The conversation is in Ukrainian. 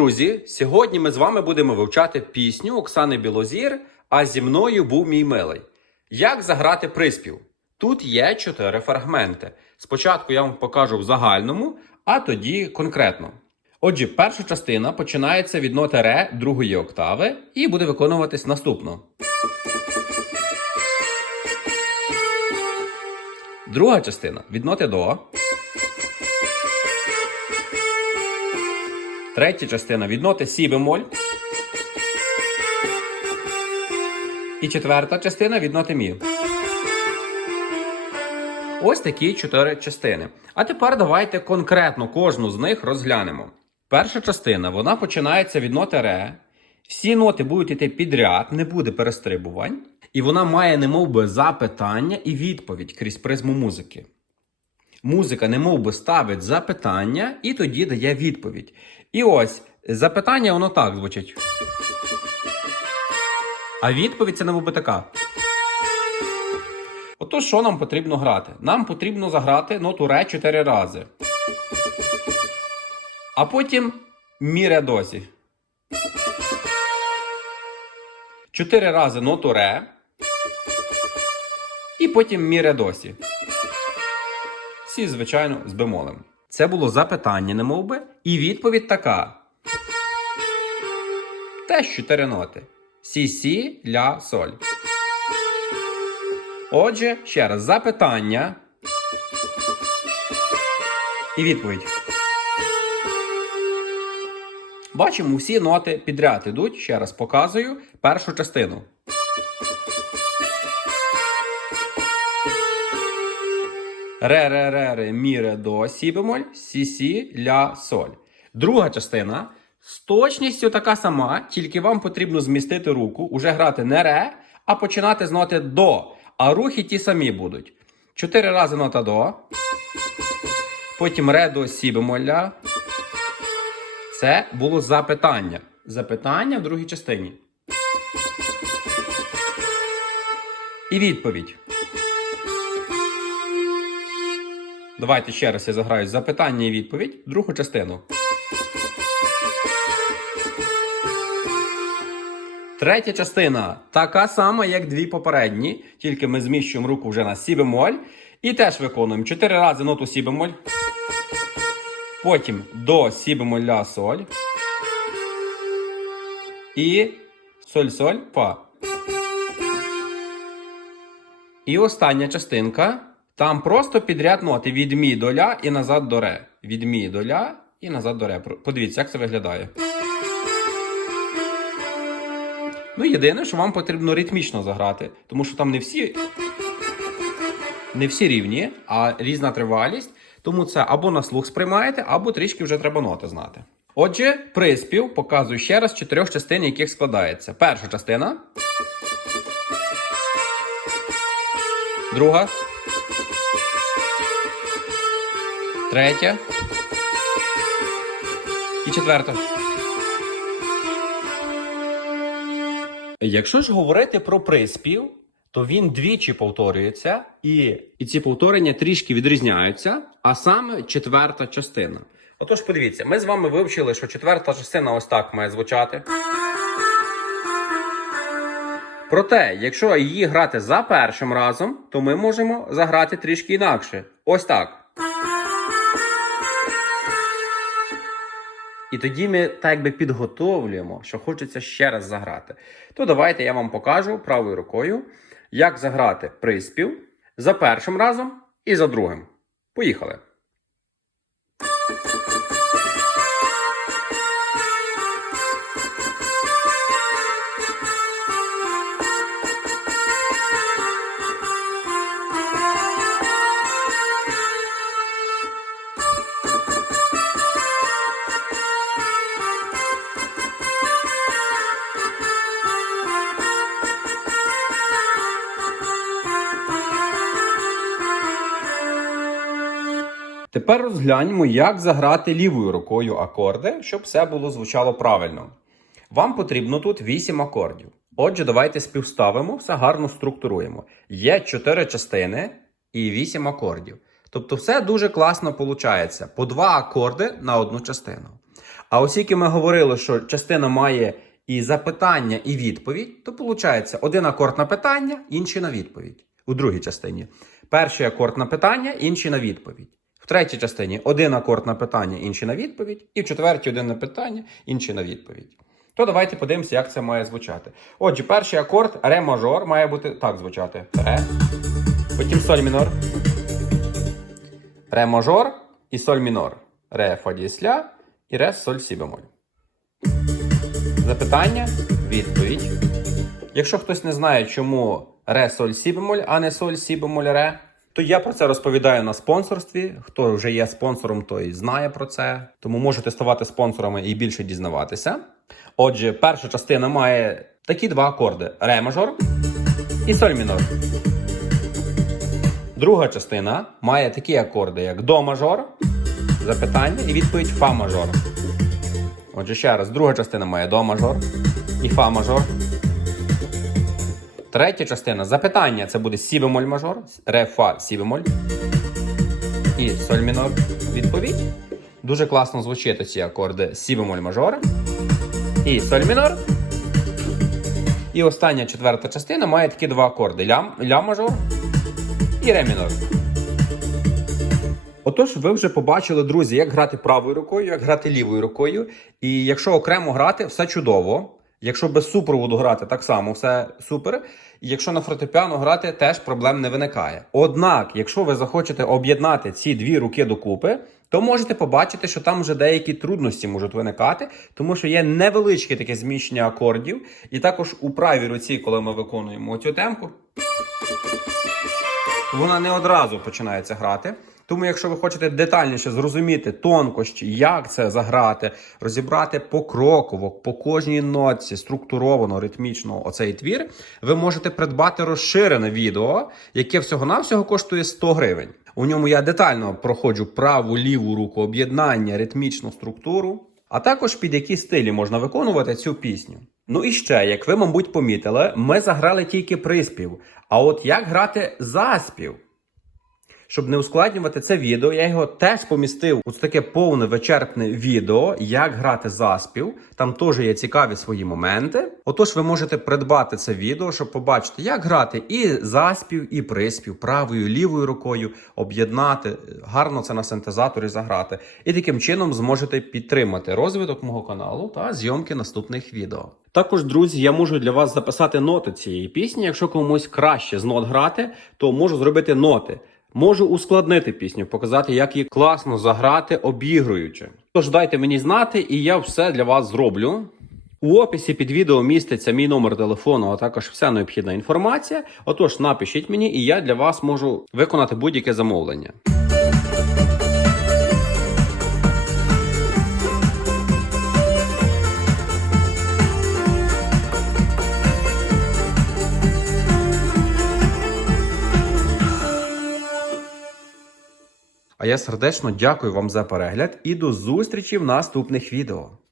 Друзі! Сьогодні ми з вами будемо вивчати пісню Оксани Білозір, а зі мною був мій милий. Як заграти приспів? Тут є чотири фрагменти. Спочатку я вам покажу в загальному, а тоді конкретно. Отже, перша частина починається від ноти ре другої октави і буде виконуватись наступно. Друга частина від ноти до. Третя частина від ноти сі бемоль. І четверта частина від ноти мі. Ось такі чотири частини. А тепер давайте конкретно кожну з них розглянемо. Перша частина вона починається від ноти ре. Всі ноти будуть йти підряд, не буде перестрибувань. І вона має немов би запитання і відповідь крізь призму музики. Музика немов би ставить запитання і тоді дає відповідь. І ось запитання воно так звучить. А відповідь це немов би така. Отож, що нам потрібно грати? Нам потрібно заграти ноту ре 4 рази. А потім мі ре досі. 4 рази ноту ре. І потім мі ре досі. Всі, звичайно, з бемолем. Це було запитання, немов би, і відповідь така. Теж чотири ноти. Сі, сі, ля, соль. Отже, ще раз, запитання. І відповідь. Бачимо, всі ноти підряд ідуть. Ще раз показую першу частину. Ре, ре, ре, ре, мі, ре, до, сі бемоль, сі, сі, ля, соль. Друга частина з точністю така сама, тільки вам потрібно змістити руку, уже грати не ре, а починати з ноти до. А рухи ті самі будуть. Чотири рази нота до. Потім ре, до, сі бемоль, ля. Це було запитання. Запитання в другій частині. І відповідь. Давайте ще раз я заграю запитання і відповідь, другу частину. Третя частина така сама, як дві попередні, тільки ми зміщуємо руку вже на сі бемоль. І теж виконуємо 4 рази ноту сі бемоль. Потім до сі бемоль соль. І соль соль фа. І остання частинка. Там просто підряд ноти від мі до ля і назад до ре. Від мі до ля і назад до ре. Подивіться, як це виглядає. Ну, єдине, що вам потрібно ритмічно заграти, тому що там не всі, не всі рівні, а різна тривалість. Тому це або на слух сприймаєте, або трішки вже треба ноти знати. Отже, приспів показую ще раз чотирьох частин, яких складається. Перша частина. Друга. Третя. І четверта. Якщо ж говорити про приспів, то він двічі повторюється, і, і ці повторення трішки відрізняються, а саме четверта частина. Отож, подивіться, ми з вами вивчили, що четверта частина ось так має звучати. Проте, якщо її грати за першим разом, то ми можемо заграти трішки інакше. Ось так. І тоді ми так якби підготовлюємо, що хочеться ще раз заграти. То давайте я вам покажу правою рукою, як заграти приспів за першим разом і за другим. Поїхали! Тепер розгляньмо, як заграти лівою рукою акорди, щоб все було звучало правильно. Вам потрібно тут 8 акордів. Отже, давайте співставимо, все гарно структуруємо. Є 4 частини і 8 акордів. Тобто, все дуже класно виходить. По 2 акорди на одну частину. А оскільки ми говорили, що частина має і запитання, і відповідь, то виходить один акорд на питання, інший на відповідь. У другій частині. Перший акорд на питання, інший на відповідь. В третій частині один акорд на питання, інший на відповідь. І в четвертій один на питання, інший на відповідь. То давайте подивимося, як це має звучати. Отже, перший акорд ре мажор має бути так звучати: ре. Потім соль мінор. Ре мажор і соль мінор. Ре фа дієс ля і ре соль сі бемоль. Запитання, відповідь. Якщо хтось не знає, чому ре соль сі бемоль, а не соль сі бемоль ре, то я про це розповідаю на спонсорстві. Хто вже є спонсором, той знає про це. Тому можете ставати спонсорами і більше дізнаватися. Отже, перша частина має такі два акорди: ре мажор і соль мінор. Друга частина має такі акорди, як до мажор, запитання і відповідь фа мажор. Отже, ще раз, друга частина має до мажор і фа мажор. Третя частина запитання це буде сі бемоль мажор, ре фа сі бемоль і соль мінор. Відповідь. Дуже класно звучить ці акорди сі бемоль мажор і соль мінор. І остання четверта частина має такі два акорди: ля, ля мажор і ре мінор. Отож, ви вже побачили, друзі, як грати правою рукою, як грати лівою рукою. І якщо окремо грати, все чудово. Якщо без супроводу грати, так само все супер. І якщо на фортепіано грати, теж проблем не виникає. Однак, якщо ви захочете об'єднати ці дві руки докупи, то можете побачити, що там вже деякі трудності можуть виникати, тому що є невеличке таке зміщення акордів. І також у правій руці, коли ми виконуємо цю темку, вона не одразу починається грати. Тому, якщо ви хочете детальніше зрозуміти тонкощі, як це заграти, розібрати покроково, по кожній нотці, структуровано, ритмічно оцей твір, ви можете придбати розширене відео, яке всього-навсього коштує 100 гривень. У ньому я детально проходжу праву ліву руку, об'єднання, ритмічну структуру, а також під які стилі можна виконувати цю пісню. Ну і ще, як ви, мабуть, помітили, ми заграли тільки приспів. А от як грати заспів? Щоб не ускладнювати це відео, я його теж помістив у таке повне вичерпне відео, як грати заспів. Там теж є цікаві свої моменти. Отож, ви можете придбати це відео, щоб побачити, як грати і заспів, і приспів правою, лівою рукою, об'єднати, гарно це на синтезаторі заграти. І таким чином зможете підтримати розвиток мого каналу та зйомки наступних відео. Також, друзі, я можу для вас записати ноти цієї пісні. Якщо комусь краще з нот грати, то можу зробити ноти. Можу ускладнити пісню, показати, як її класно заграти, обігруючи. Тож дайте мені знати, і я все для вас зроблю. У описі під відео міститься мій номер телефону, а також вся необхідна інформація. Отож, напишіть мені, і я для вас можу виконати будь-яке замовлення. Я сердечно дякую вам за перегляд і до зустрічі в наступних відео.